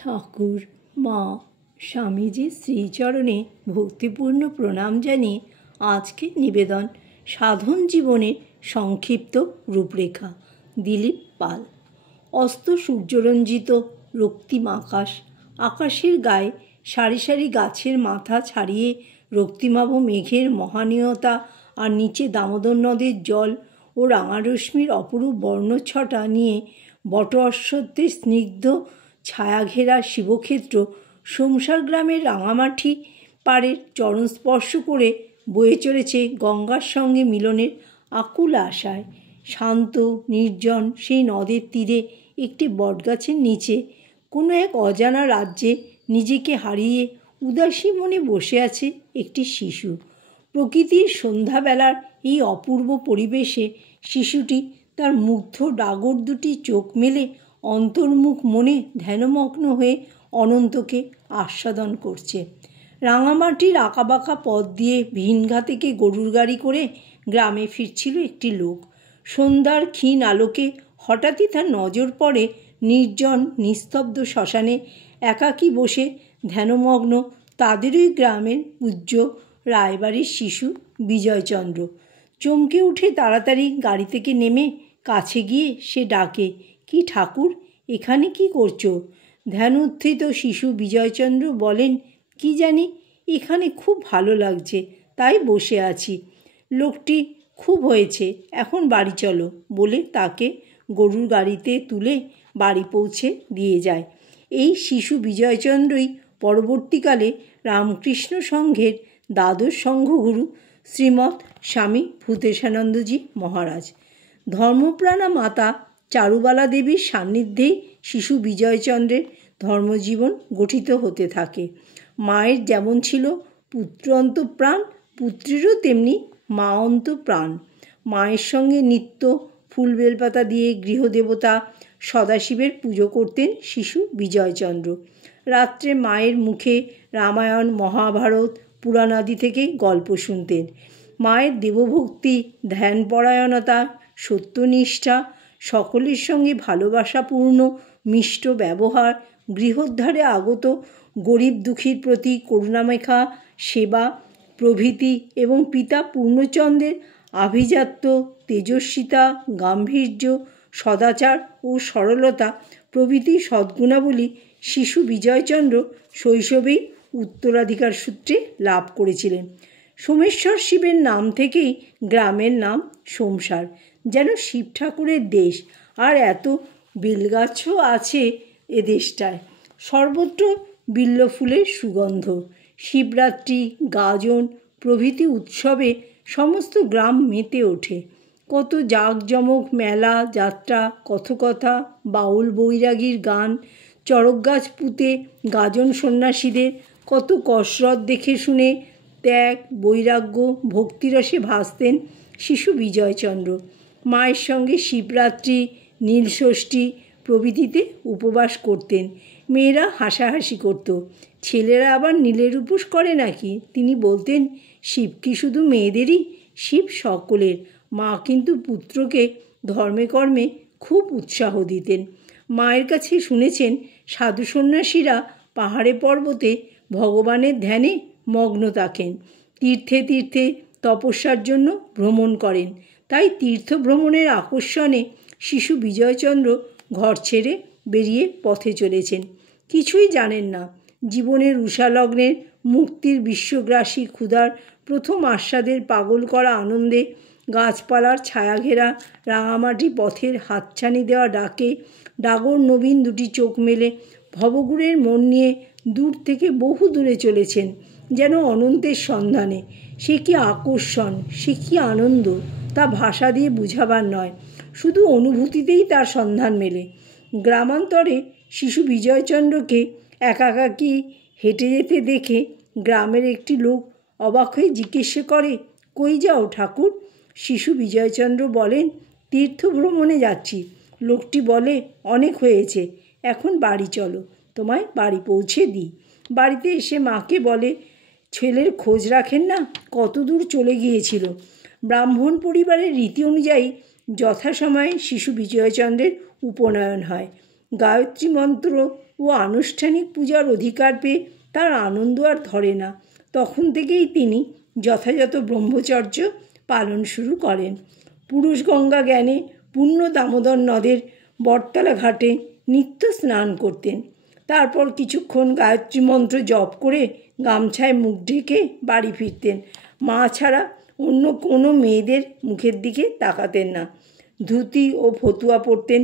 ঠাকুর মা স্বামীজির শ্রীচরণে ভক্তিপূর্ণ প্রণাম জানিয়ে আজকের নিবেদন সাধন জীবনের সংক্ষিপ্ত রূপরেখা। দিলীপ পাল। অস্ত সূর্যরঞ্জিত রক্তিম আকাশ, আকাশের গায়ে সারি সারি গাছের মাথা ছাড়িয়ে রক্তিমাভ মেঘের মহানীয়তা, আর নিচে দামোদর নদের জল ও রাঙারশ্মির অপরূপ বর্ণচ্ছটা নিয়ে বট অশ্বত্থের স্নিগ্ধ ছায়াঘেরা শিবক্ষেত্র সোমসার গ্রামের রাঙামাটি পাড়ের চরণ স্পর্শ করে বয়ে চলেছে গঙ্গার সঙ্গে মিলনের আকুল আশায়। শান্ত নির্জন সেই নদের তীরে একটি বটগাছের নিচে কোনো এক অজানা রাজ্যে নিজেকে হারিয়ে উদাসী মনে বসে আছে একটি শিশু। প্রকৃতির সন্ধ্যাবেলার এই অপূর্ব পরিবেশে শিশুটি তার মুগ্ধ ডাগর দুটি চোখ মেলে অন্তর্মুখ মনে ধ্যানমগ্ন হয়ে অনন্তকে আস্বাদন করছে। রাঙামাটির আঁকাবাঁকা পথ দিয়ে ভিনঘা থেকে গরুর গাড়ি করে গ্রামে ফিরছিল একটি লোক। সন্ধ্যার ক্ষীণ আলোকে হঠাৎই তার নজর পড়ে নির্জন নিস্তব্ধ শ্মশানে একাকী বসে ধ্যানমগ্ন তাদেরই গ্রামের পূজ্য রায়বাড়ির শিশু বিজয়চন্দ্র। চমকে উঠে তাড়াতাড়ি গাড়ি থেকে নেমে কাছে গিয়ে সে ডাকে, কি ঠাকুর, এখানে কি করছো? ধ্যান উত্থিত শিশু বিজয়চন্দ্র বলেন, কি জানি, এখানে খুব ভালো লাগছে তাই বসে আছি। লোকটি, খুব হয়েছে, এখন বাড়ি চলো বলে তাকে গরুর গাড়িতে তুলে বাড়ি পৌঁছে দিয়ে যায়। এই শিশু বিজয়চন্দ্রই পরবর্তীকালে রামকৃষ্ণ সংঘের দ্বাদশ সংঘগুরু শ্রীমৎ স্বামী ভূতেশানন্দজি মহারাজ। ধর্মপ্রাণা মাতা চারুবালা দেবীর সান্নিধ্যেই শিশু বিজয়চন্দ্রের ধর্মজীবন গঠিত হতে থাকে। মায়ের যেমন ছিল পুত্র অন্তঃপ্রাণ, পুত্রেরও তেমনি মা অন্তঃপ্রাণ। মায়ের সঙ্গে নিত্য ফুল বেলপাতা দিয়ে গৃহদেবতা সদাশিবের পুজো করতেন শিশু বিজয়চন্দ্র। রাত্রে মায়ের মুখে রামায়ণ, মহাভারত, পুরাণাদি থেকে গল্প শুনতেন। মায়ের দেবভক্তি, ধ্যানপরায়ণতা, সত্যনিষ্ঠা, সকলের সঙ্গে ভালোবাসাপূর্ণ মিষ্ট ব্যবহার, গৃহোদ্ধারে আগত গরিব দুঃখীর প্রতি করুণামেখা সেবা প্রভৃতি এবং পিতা পূর্ণচন্দ্রের আভিজাত্য, তেজস্বিতা, গাম্ভীর্য, সদাচার ও সরলতা প্রভৃতি সদ্গুণাবলী শিশু বিজয়চন্দ্র শৈশবেই উত্তরাধিকার সূত্রে লাভ করেছিলেন। সোমেশ্বর শিবের নাম থেকেই গ্রামের নাম সোমসার, যেন শিব ঠাকুরের দেশ। আর এত বেলগাছও আছে এ দেশটায়, সর্বত্র বিল্ব ফুলের সুগন্ধ। শিবরাত্রি, গাজন প্রভৃতি উৎসবে সমস্ত গ্রাম মেতে ওঠে। কত জাঁকজমক, মেলা, যাত্রা, কথকথা, বাউল বৈরাগীর গান, চড়কগাছ পুঁতে গাজন সন্ন্যাসীদের কত কসরত দেখে শুনে ত্যাগ, বৈরাগ্য, ভক্তিরসে ভাসতেন শিশু বিজয়চন্দ্র। মায়ের সঙ্গে শিবরাত্রি, নীলষষ্ঠী প্রভৃতিতে উপবাস করতেন। মেয়েরা হাসাহাসি করত, ছেলেরা আবার নীলের উপোস করে নাকি? তিনি বলতেন, শিব কি শুধু মেয়েদেরই? শিব সকলের। মা কিন্তু পুত্রকে ধর্মে কর্মে খুব উৎসাহ দিতেন। মায়ের কাছে শুনেছেন সাধু সন্ন্যাসীরা পাহাড়ে পর্বতে ভগবানের ধ্যানে মগ্ন থাকেন, তীর্থে তীর্থে তপস্যার জন্য ভ্রমণ করেন। তাই তীর্থ ভ্রমণের আকর্ষণে শিশু বিজয়চন্দ্র ঘর ছেড়ে বেরিয়ে পথে চলেছেন। কিছুই জানেন না। জীবনের উষালগ্নের মুক্তির বিশ্বগ্রাসী ক্ষুধার প্রথম আস্বাদের পাগল করা আনন্দে গাছপালার ছায়াঘেরা রাঙামাটি পথের হাতছানি দেওয়া ডাকে ডাগর নবীন দুটি চোখ মেলে ভবঘুরের মন নিয়ে দূর থেকে বহু দূরে চলেছেন, যেন অনন্তের সন্ধানে। সে কি আকর্ষণ, সে কি আনন্দ, তা ভাষা দিয়ে বুঝাবার নয়, শুধু অনুভূতিতেই তার সন্ধান মেলে। গ্রামান্তরে শিশু বিজয়চন্দ্রকে একাকী হেঁটে যেতে দেখে গ্রামের একটি লোক অবাক হয়ে জিজ্ঞেস করে, কই যাও ঠাকুর? শিশু বিজয়চন্দ্র বলেন, তীর্থ ভ্রমণে যাচ্ছি। লোকটি বলে, অনেক হয়েছে, এখন বাড়ি চলো, তোমায় বাড়ি পৌঁছে দিই। বাড়িতে এসে মাকে বলে, ছেলের খোঁজ রাখেন না, কত দূর চলে গিয়েছিল। ব্রাহ্মণ পরিবারের রীতি অনুযায়ী যথাসময়ে শিশু বিজয়চন্দ্রের উপনয়ন হয়। গায়ত্রী মন্ত্র ও আনুষ্ঠানিক পূজার অধিকার পেয়ে তার আনন্দ আর ধরে না। তখন থেকেই তিনি যথাযথ ব্রহ্মচর্য পালন শুরু করেন। পুরুষ গঙ্গা জ্ঞানে পূর্ণ দামোদর নদের বটতলা ঘাটে নিত্য স্নান করতেন। তারপর কিছুক্ষণ গায়ত্রী মন্ত্র জপ করে গামছায় মুখ ঢেকে বাড়ি ফিরতেন। মা ছাড়া অন্য কোনো মেয়েদের মুখের দিকে তাকাতেন না। ধুতি ও ফতুয়া পরতেন,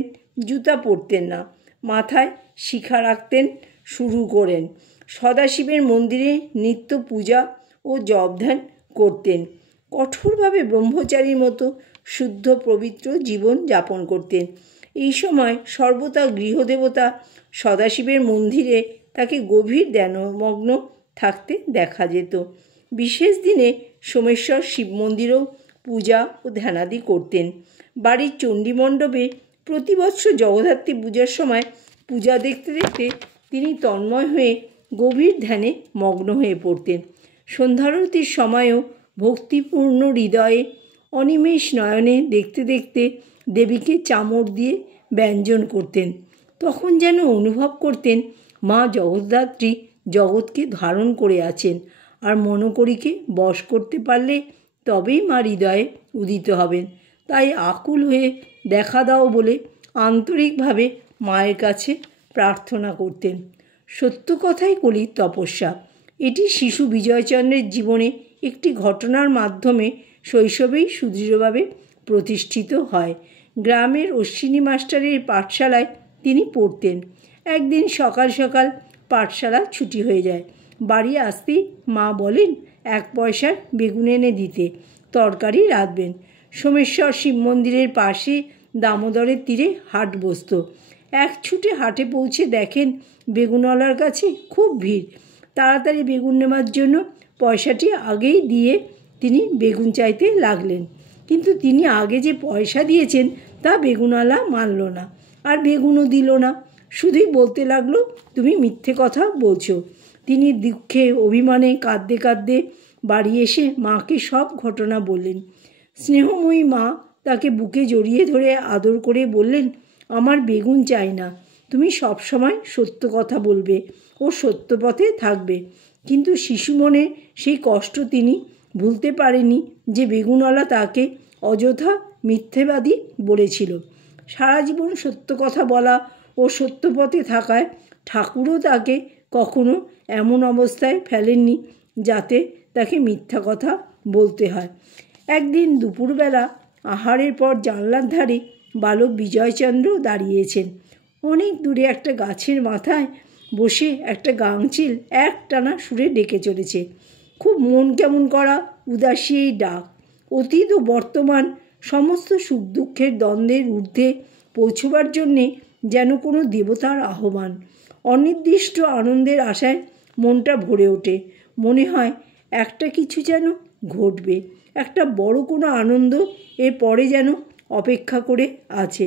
জুতা পরতেন না, মাথায় শিখা রাখতেন শুরু করেন। সদাশিবের মন্দিরে নিত্য পূজা ও জপ ধ্যান করতেন। কঠোরভাবে ব্রহ্মচারীর মতো শুদ্ধ পবিত্র জীবন যাপন করতেন। এই সময় সর্বদা গৃহদেবতা সদাশিবের মন্দিরে তাকে গভীর ধ্যানমগ্ন থাকতে দেখা যেত। বিশেষ দিনে সোমেশ্বর শিব মন্দিরেও পূজা ও ধ্যানাদি করতেন। বাড়ির চণ্ডীমণ্ডপে প্রতি বৎসর জগদ্ধাত্রী পূজার সময় পূজা দেখতে দেখতে তিনি তন্ময় হয়ে গভীর ধ্যানে মগ্ন হয়ে পড়তেন। সন্ধ্যারতির সময়ও ভক্তিপূর্ণ হৃদয়ে অনিমেষ নয়নে দেখতে দেখতে দেবীকে চামড় দিয়ে ব্যঞ্জন করতেন। তখন যেন অনুভব করতেন মা জগদ্ধাত্রী জগৎকে ধারণ করে আছেন, আর মনোকরীকে বশ করতে পারলে তবেই মা হৃদয়ে উদিত হবেন। তাই আকুল হয়ে দেখা দাও বলে আন্তরিকভাবে মায়ের কাছে প্রার্থনা করতেন। সত্য কথাই কলির তপস্যা। এটি শিশু বিজয়চন্দ্রের জীবনে একটি ঘটনার মাধ্যমে শৈশবেই সুদৃঢ়ভাবে প্রতিষ্ঠিত হয়। গ্রামের অশ্বিনী মাস্টারের পাঠশালায় তিনি পড়তেন। একদিন সকাল সকাল পাঠশালা ছুটি হয়ে যায়। বাড়ি আসতেই মা বলেন 1 পয়সার বেগুন এনে দিতে, তরকারি রাঁধবেন। সোমেশ্বর শিব মন্দিরের পাশে দামোদরের তীরে হাট বসত। এক ছুটে হাটে পৌঁছে দেখেন বেগুনওয়ালার কাছে খুব ভিড়। তাড়াতাড়ি বেগুন নেওয়ার জন্য পয়সাটি আগেই দিয়ে তিনি বেগুন চাইতে লাগলেন। কিন্তু তিনি আগে যে পয়সা দিয়েছেন তা বেগুনওয়ালা মানল না, আর বেগুনও দিল না। শুধুই বলতে লাগলো, তুমি মিথ্যে কথা বলছো। তিনি দুঃখে অভিমানে কাঁদতে কাঁদতে বাড়ি এসে মাকে সব ঘটনা বললেন। স্নেহময়ী মা তাকে বুকে জড়িয়ে ধরে আদর করে বললেন, আমার বেগুন চাই না, তুমি সবসময় সত্য কথা বলবে ও সত্য পথে থাকবে। কিন্তু শিশু মনে সেই কষ্ট তিনি ভুলতে পারেনি যে বেগুনওয়ালা তাকে অযথা মিথ্যেবাদী বলেছিল। সারা জীবন সত্য কথা বলা ও সত্য পথে থাকায় ঠাকুরও তাকে কখনো এমন অবস্থায় ফেলেননি যাতে তাকে মিথ্যা কথা বলতে হয়। একদিন দুপুরবেলা আহারের পর জানলার ধারে বালক বিজয়চন্দ্র দাঁড়িয়েছেন। অনেক দূরে একটা গাছের মাথায় বসে একটা গাংচিল একটানা সুরে ডেকে চলেছে। খুব মন কেমন করা উদাসী এই ডাক। অতীত ও বর্তমান সমস্ত সুখ দুঃখের দ্বন্দ্বের ঊর্ধ্বে পৌঁছবার জন্যে যেন কোনো দেবতার আহ্বান। অনির্দিষ্ট আনন্দের আশায় মনটা ভরে ওঠে। মনে হয় একটা কিছু যেন ঘটবে, একটা বড় কোনো আনন্দ এর পরে যেন অপেক্ষা করে আছে।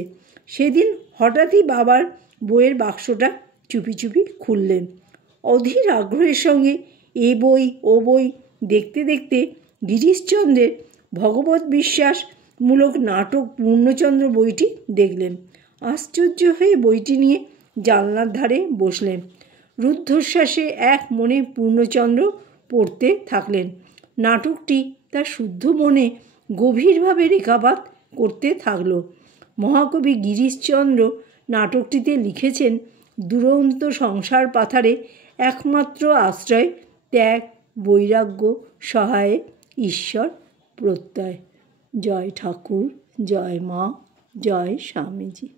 সেদিন হঠাৎই বাবার বইয়ের বাক্সটা চুপি চুপি খুললেন। অধীর আগ্রহের সঙ্গে এ বই ও বই দেখতে দেখতে গিরিশচন্দ্রের ভগবত বিশ্বাসমূলক নাটক পূর্ণচন্দ্র বইটি দেখলেন। আশ্চর্য হয়ে বইটি নিয়ে জানলার ধারে বসলেন। রুদ্ধশ্বাসে এক মনে পূর্ণচন্দ্র পড়তে থাকলেন। নাটকটি তার শুদ্ধ মনে গভীরভাবে রেখাপাত করতে থাকল। মহাকবি গিরিশচন্দ্র নাটকটিতে লিখেছেন, দুরন্ত সংসার পাথারে একমাত্র আশ্রয় ত্যাগ, বৈরাগ্য, সহায়ে ঈশ্বর প্রত্যয়। জয় ঠাকুর, জয় মা, জয় স্বামীজি।